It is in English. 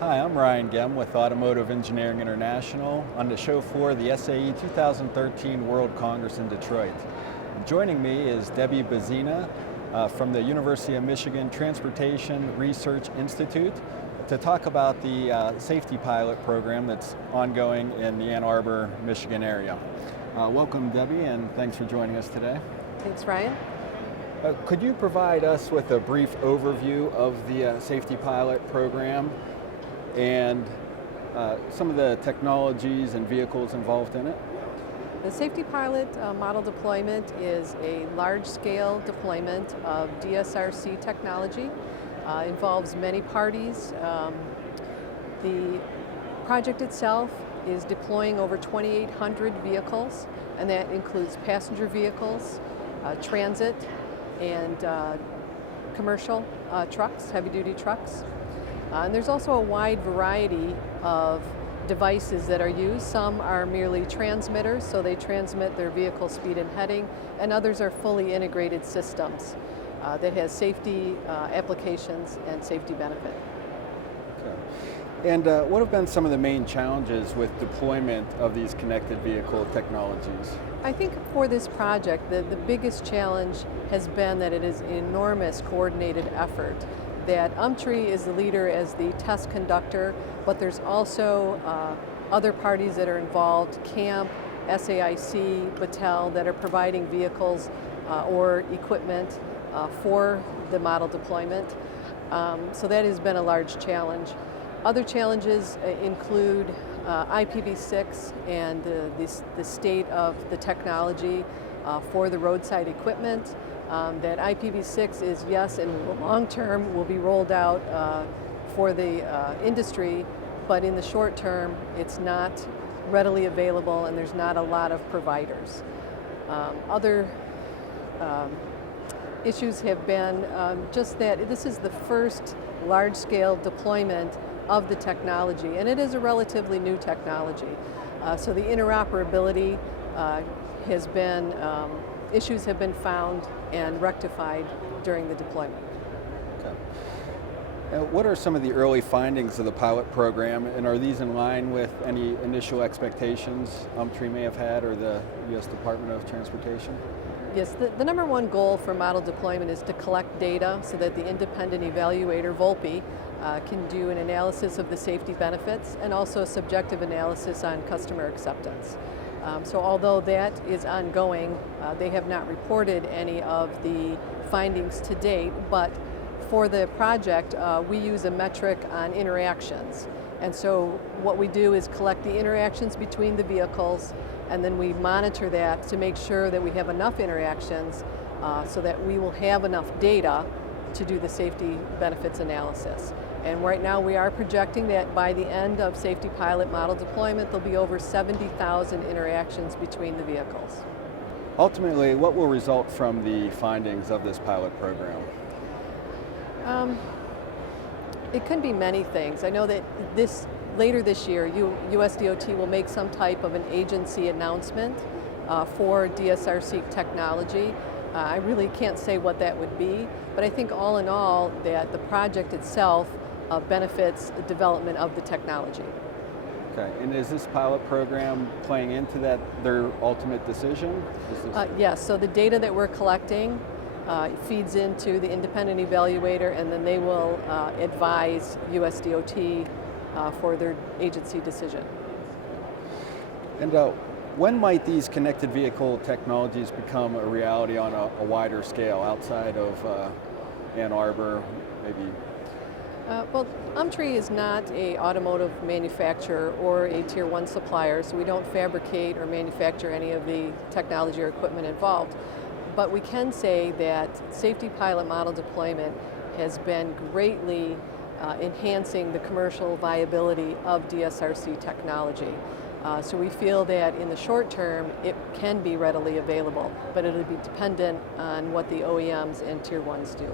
Hi, I'm Ryan Gem with Automotive Engineering International on the show for the SAE 2013 World Congress in Detroit. Joining me is Debby Bezzina from the University of Michigan Transportation Research Institute to talk about the safety pilot program that's ongoing in the Ann Arbor, Michigan area. Welcome, Debby, and thanks for joining us today. Thanks, Ryan. Could you provide us with a brief overview of the safety pilot program and some of the technologies and vehicles involved in it? The Safety Pilot model deployment is a large-scale deployment of DSRC technology. Involves many parties. The project itself is deploying over 2,800 vehicles, and that includes passenger vehicles, transit, and commercial trucks, heavy-duty trucks. And there's also a wide variety of devices that are used. Some are merely transmitters, so they transmit their vehicle speed and heading, and others are fully integrated systems that has safety applications and safety benefit. Okay. And what have been some of the main challenges with deployment of these connected vehicle technologies? I think for this project, the biggest challenge has been that it is an enormous coordinated effort. That UMTRI is the leader as the test conductor, but there's also other parties that are involved, CAMP, SAIC, Battelle, that are providing vehicles or equipment for the model deployment. So that has been a large challenge. Other challenges include IPv6 and the state of the technology for the roadside equipment. That IPv6 is, yes, in the long term will be rolled out for the industry, but in the short term it's not readily available and there's not a lot of providers. Other issues have been just that this is the first large-scale deployment of the technology, and it is a relatively new technology. So the interoperability has been, issues have been found and rectified during the deployment. Okay. What are some of the early findings of the pilot program, and are these in line with any initial expectations UMTRI may have had or the U.S. Department of Transportation? Yes, the number one goal for model deployment is to collect data so that the independent evaluator, VOLPE, can do an analysis of the safety benefits and also a subjective analysis on customer acceptance. So although that is ongoing, they have not reported any of the findings to date, but for the project, we use a metric on interactions. And so what we do is collect the interactions between the vehicles, and then we monitor that to make sure that we have enough interactions so that we will have enough data to do the safety benefits analysis. And right now we are projecting that by the end of safety pilot model deployment, there'll be over 70,000 interactions between the vehicles. Ultimately, what will result from the findings of this pilot program? It can be many things. I know that later this year, USDOT will make some type of an agency announcement for DSRC technology. I really can't say what that would be, but I think all in all that the project itself benefits the development of the technology. Okay, and is this pilot program playing into their ultimate decision? Yes, so the data that we're collecting feeds into the independent evaluator, and then they will advise USDOT for their agency decision. And when might these connected vehicle technologies become a reality on a wider scale outside of Ann Arbor, maybe? Well, UMTRI is not an automotive manufacturer or a Tier 1 supplier, so we don't fabricate or manufacture any of the technology or equipment involved. But we can say that safety pilot model deployment has been greatly enhancing the commercial viability of DSRC technology. So we feel that in the short term it can be readily available, but it'll be dependent on what the OEMs and Tier 1s do.